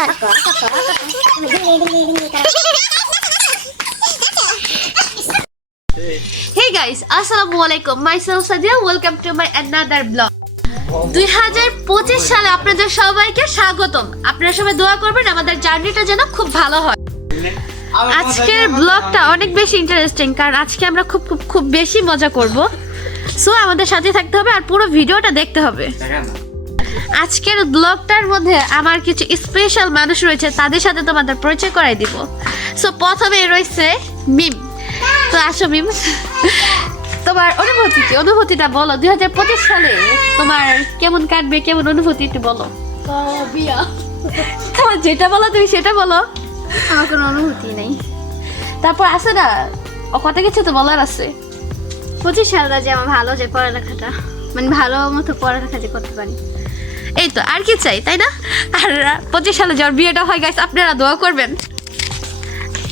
Hey guys, Assalamualaikum. Myself Sadia. Welcome to my another vlog. 2025 সালে আপনাদের সবাইকে স্বাগতম। আপনারা সবাই দোয়া করবেন আমাদের জার্নিটা যেন খুব ভালো হয়। আজকের ব্লগটা অনেক বেশি ইন্টারেস্টিং কারণ আজকে আমরা খুব বেশি মজা করব। সো আমাদের সাথে থাকতে হবে আর পুরো ভিডিওটা দেখতে হবে। আজকের ব্লগটার মধ্যে আমার কিছু স্পেশাল মানুষ রয়েছে, তাদের সাথে তোমাদের পরিচয় করাই দিব। সো প্রথমে রয়েছে মিম। তো আসো মিম, তোমার অনুভূতিটা বলো। 2025 সালে তোমার কেমন কাটবে, কেমন অনুভূতি একটু বলো। তোমার যেটা বলো তুমি সেটা বলো। আমার কোনো অনুভূতি নেই। তারপর আছে না কত কিছু তো বলার আছে। 25 সালটা যে আমার ভালো যে পড়ালেখাটা, মানে ভালো মতো পড়ালেখা যে করতে পারি, এই তো আর কি চাই, তাই না? আর 25 সালে যার বিয়েটা হয় গাইস, আপনারা দোয়া করবেন।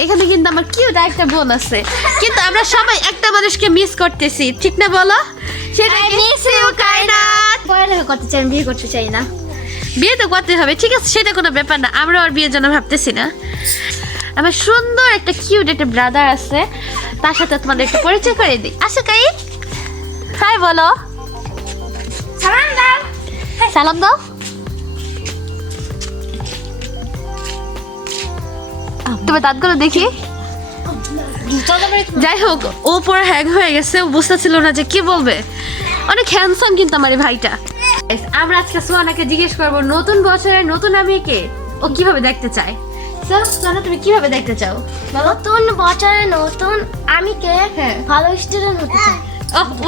এখানে কিন্তু আমার কিউট একটা বোন আছে, কিন্তু আমরা সবাই একটা মানুষকে মিস করতেছি, ঠিক না বলো? সেটা মিস ইউ কায়নাত। পড়ালেখা করতে চাই, বিয়ে করতে চাই না। বিয়ে তো করতে হবে, ঠিক আছে, সেটা কোনো ব্যাপার না। আমরা আর বিয়ের জন্য ভাবতেছি না। আমার সুন্দর একটা কিউট একটা ব্রাদার আছে, তার সাথে তোমাদের একটু পরিচয় করে দিই। আসো কাই, হাই বলো। সালাম দাও। সালাম দাও। তবে দাঁতগুলো দেখি। যাই হোক, ও পরে হ্যাং হয়ে গেছে, ও বুঝতেছিল না যে কি বলবে। অনেক হ্যান্ডসাম কিন্তু আমার এই ভাইটা। আমরা আজকে সোহানাকে জিজ্ঞেস করবো নতুন বছরের নতুন আমিকে ও কিভাবে দেখতে চায়। সোহানা, তুমি কিভাবে দেখতে চাও? নতুন বছরে নতুন আমিকে ভালো স্টুডেন্ট হতে চাই।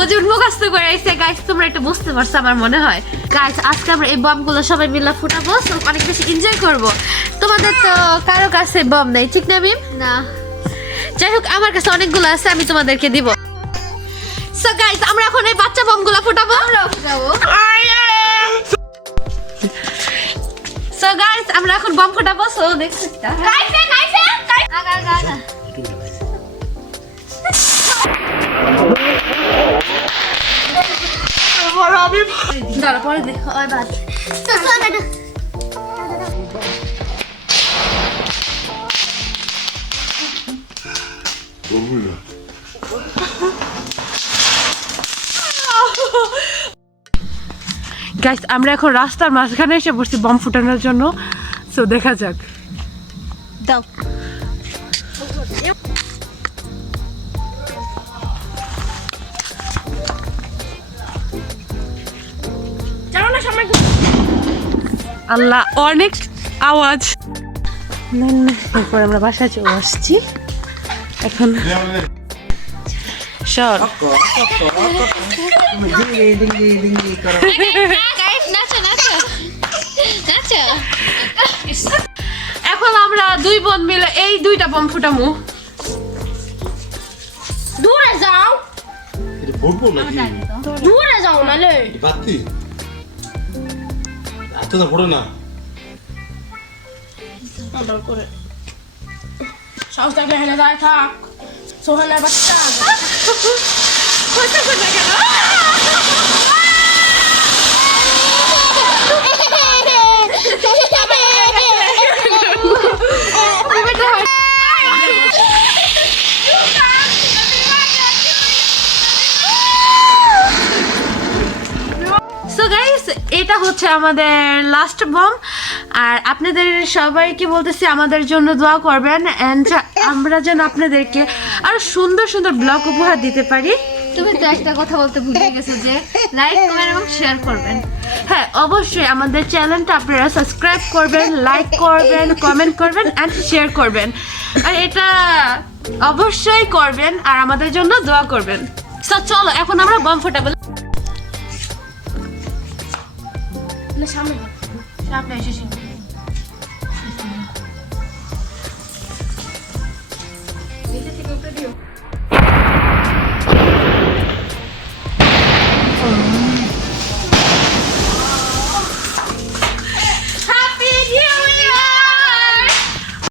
ও যে মুখস্থ করে আইছে গাইস, তোমরা একটু বুঝতে পারছো আমার মনে হয়। গাইস আজকে আমরা এই বমগুলো সবাই মিলে ফুটাবো, অনেক বেশি এনজয় করব। তোমাদের তো কারো কাছে বম নেই, ঠিক না মিম? না। যাই হোক, আমার কাছে অনেকগুলো আছে, আমি তোমাদেরকে দিব। সো গাইস আমরা এখন এই বাচ্চা বমগুলো ফুটাবো। সো গাইস আমরা এখন বম ফুটাবো। সো দেখছো পরে দেখো। গাইস আমরা এখন রাস্তার মাঝখানে এসে বসছি বম ফুটানোর জন্য। সো দেখা যাক। দাও। আল্লাহ, অনেক আওয়াজ। তারপর আমরা বাসায় চলে আসছি এখন। সর এখন আমরা দুই বোন মিলে এই দুইটা বম ফুটামু। দূরে যাও, দূরে যাও নালে বাতি এত না পড়ে না। করে সাহস থাকলে হেলে যায় থাক। সোহানার বাচ্চা সো গাইস এটা হচ্ছে আমাদের লাস্ট বম। আর আপনাদের সবাইকে বলতেছি আমাদের জন্য দোয়া করবেন, এন্ড আমরা যেন আপনাদেরকে আরো সুন্দর সুন্দর ব্লগ উপহার দিতে পারি। তুমি তো একটা কথা বলতে ভুলে গেছো যে লাইক কমেন্ট এবং শেয়ার করবেন। হ্যাঁ অবশ্যই আমাদের চ্যানেলটা আপনারা সাবস্ক্রাইব করবেন, লাইক করবেন, কমেন্ট করবেন এন্ড শেয়ার করবেন। আর এটা অবশ্যই করবেন আর আমাদের জন্য দোয়া করবেন। সো চলো এখন আমরা বম ফাটাবো। সামনে সামনে এসেছি।